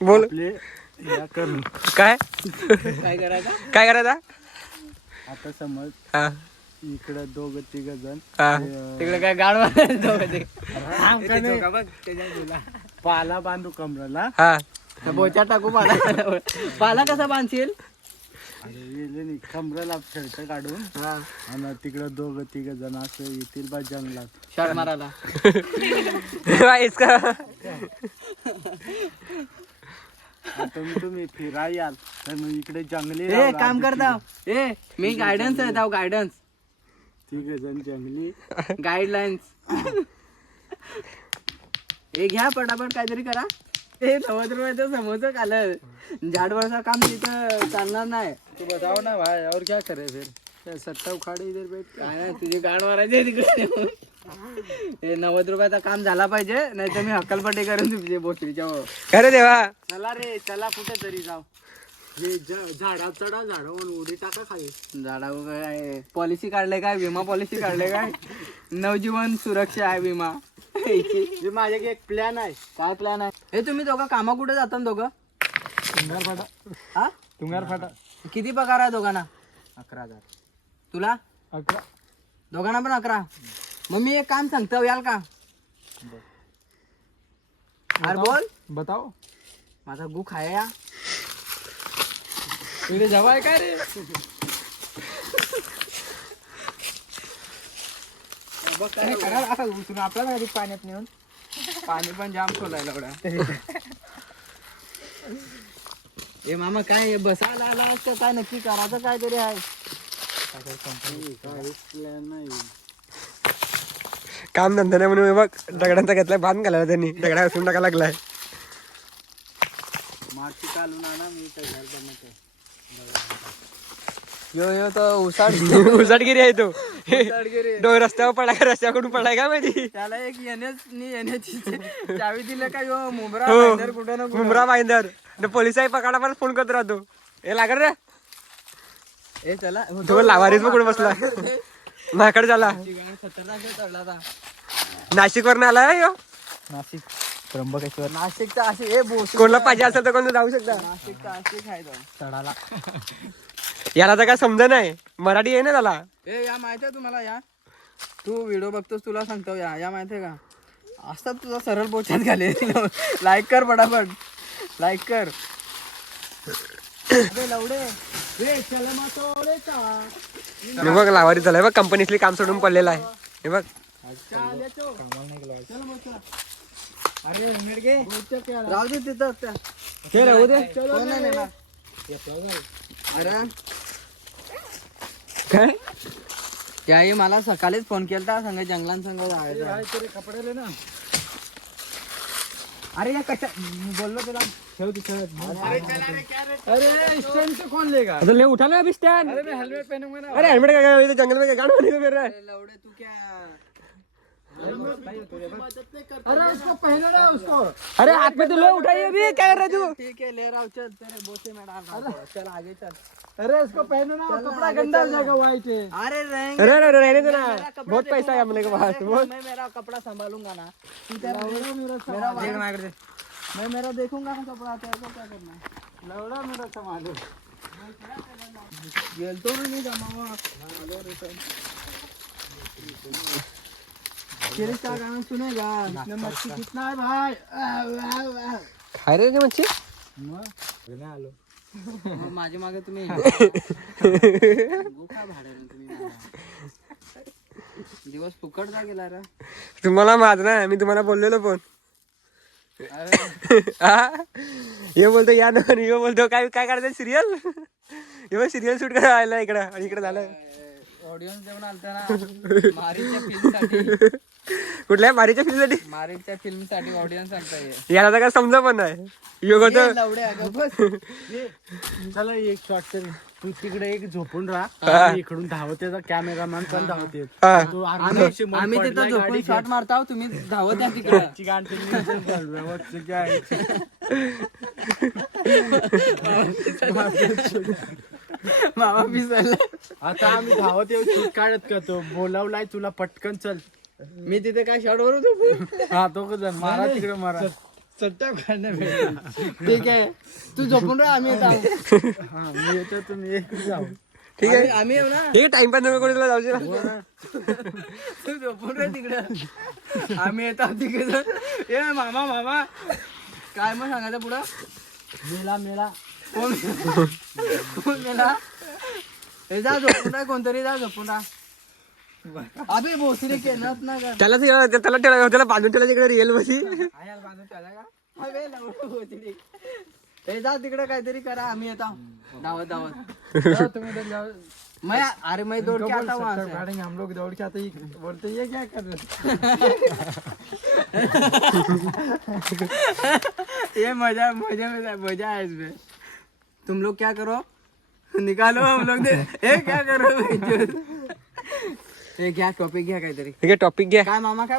बोल काय काय करायचं आता समज हा इकडे 2-3 जण तिकडे काय गाड मारायचं पाला बांधू कमराला. हा बोचा टाकू पाला कसा बांधशील कमराला शर्ट काढून आणि तिकडे 2-3 जण असं येतील बा जंगलात शॉट मारायला. इसका आता तुम्ही फिरा याल तर मग इकडे जंगली ए काम करता ए मी गायडन्स आहे जाऊ गायडन्स 3 जण जंगली गाईडलाईन्स हे घ्या पटापट काहीतरी करा. हे 90 रुपयाचं समोसा खाल्लं झाडवरचं काम तिथं चालणार नाही. तू बताओ ना भाई और क्या करे फिर सट्टा उखाडे इधर बैठ काय नाही तुझे गाड मारायचे तिकडे. हे 90 रुपयाचं काम झाला पाहिजे नाही तर मी हक्कलपट्टी करेन तुझे बोटरीच्या. अरे देवा चला रे चला कुठे तरी जाऊ. हे झाडा चढा झाडावरून उडी टाका खाली. झाडावर काय पॉलिसी काढले काय विमा पॉलिसी काढले काय नवजीवन सुरक्षा आहे विमा. हे माझ्या एक प्लॅन आहे. काय प्लॅन आहे हे तुम्ही दोघं कामा कुठे जाता दोघं तुंगार फाटा हा तुंगार फाटा. किती पगार आहे दोघांना 11,000. तुला 11. दोघांना पण 11. मग मी एक काम सांगतो याल का अरे बोल बताओ माझा गु खाया या तुझे जवाय काय रे बघ काय करा उतरून आपल्याला आधी पाण्यात नेऊन पाणी पण जाम खोलायला एवढा. ए मामा काय बसायला आला का काय नक्की करायचं काहीतरी आहे. प्लॅन नाही. काम धंदा नाही म्हणून बघ दगडांचा घेतलाय बांध घालायला त्यांनी दगडा उचलून टाका लागलाय. माती काढून आणा मी तर घर बनवतो. यो तो उसाड उसाटगिरी आहे तो उसाडगिरी. डोर रस्त्यावर पडलाय का रस्त्याकडून पडलाय का माहिती. त्याला एक येण्याची चावी दिलं का यो मुंबरा हो. बांधर कुठं ना कुठं. मुंब्रा बांधर पोलिसाही पकडा पण फोन करत राहतो हे लागल रे ए चला तो लावारीच कुठे बसला माकड झाला. खतरनाक चढला आता. नाशिक वरनं आलाय यो. नाशिक त्र्यंबकेश्वर नाशिकचा असे ए बोस कोणाला पाहिजे असेल तर कोण जाऊ शकता. नाशिकचा असे खायचं चढाला. याला तर काय समजा नाही मराठी आहे ना त्याला. ए या माहिती आहे तुम्हाला या तू व्हिडिओ बघतोस तुला सांगतो या माहिती आहे का असतात तुझा सरळ बोचात घाले. लाईक कर पटापट लाईक कर. लवडे हे बघ लावारी झालाय बघ कंपनीतली काम सोडून पडलेला आहे हे बघ. राहू दे तिथं हे राहू दे. कोण नाही नेणार. अरे काय त्याही मला सकाळीच फोन केलता संग जंगलांसंग जायचं. कपडे ना. अरे या कशा बोललो तुला ठेव तिथे. अरे स्टैंड कौन लेगा. अरे ले उठा ना अभी स्टैंड. अरे मैं हेलमेट पहनूंगा ना. अरे हेलमेट का इधर जंगल में गाड़ी होने को फिर रहा है. लवडे तू क्या अरे उसको पहने ना उसको. अरे हाथ में तो लो उठाइए अभी क्या कर रहे तू. ठीक है ले रहा हूँ चल तेरे बोसे में डाल रहा हूँ. चल आगे चल. अरे उसको पहनो ना कपड़ा गंदा हो जाएगा व्हाइट है. अरे रहेंगे अरे अरे रहने दो ना मेरा कपड़ा बहुत पैसा है अपने के पास बहुत. मैं मेरा कपड़ा संभालूंगा ना. तू तेरा मेरा मेरा मैं मेरा देखूंगा ना कपड़ा तेरे को क्या करना है. लवड़ा मेरा संभालो. गेलतो ना मी जमावा. तेरे का गाना सुनेगा. इसमें मच्छी कितना है भाई. खाय रे की मच्छी. आलो. माझ्या मागे तुम्ही गोखा भाड्याने तुम्ही दिवस फुकट जा गेला रे. तुम्हाला माझ ना मी तुम्हाला बोललेलो पण हे बोलतो या ना हे बोलतो काय काय करायचं सिरियल हे सिरियल शूट करायला इकडं आणि इकडे झालं. ऑडियन्स देऊन आलता ना मारीच्या फिल्म साठी. कुठल्या मारीच्या फिल्मसाठी मारीच्या फिल्म साठी ऑडियन्स सांगताय. याला तर काय समजा पण नाही योग होतं. लवडे अगं बस. चला एक शॉट तर तू तिकडे एक झोपून राहा. इकडून धावतेचा कॅमेरामॅन पण धावते. तू आम्ही तिथं झोपून शॉट मारताव तुम्ही धावत या तिकडे. मामा पिसला. आता आम्ही धावत येऊ शूट काढत करतो. बोलावलाय तुला पटकन चल. मी तिथे काय शॉट वर होतो. हा तो जण मारा तिकडे मारा. चट्टा खाणे भेटेल. ठीक आहे तू झोपून राहा आम्ही येतो हा मी येतो तुम्ही एक जाऊ. ठीक आहे आम्ही येऊ ना हे टाइमपास नको करू तुला जाऊची ना तू झोपून राहा तिकडं आम्ही येतो तिकडे ए मामा मामा काय मग सांगायचं पुढं मेला कोण कोण मेला हे जा झोपून राहा कोणतरी जा झोपून राहा अबे भोसडी केलं ना का त्याला बांधून त्याला तिकडे रिअल मध्ये आयाला बांधून त्याला का अबे लवकर भोसडी हे जा तिकडे काहीतरी करा आम्ही येतो धावत धावत तुम्ही इधर जाओ. मैं अरे मैं दौड़ के आता हूँ वहाँ चट्टा से काटेंगे हम लोग दौड़ के आते ही बोलते ये क्या कर रहे ये मजा मजा मजा है इसमें तुम लोग क्या करो निकालो हम लोग दे ए क्या करो ये क्या टॉपिक घ्या काहीतरी ठीक आहे टॉपिक घ्या काय मामा काय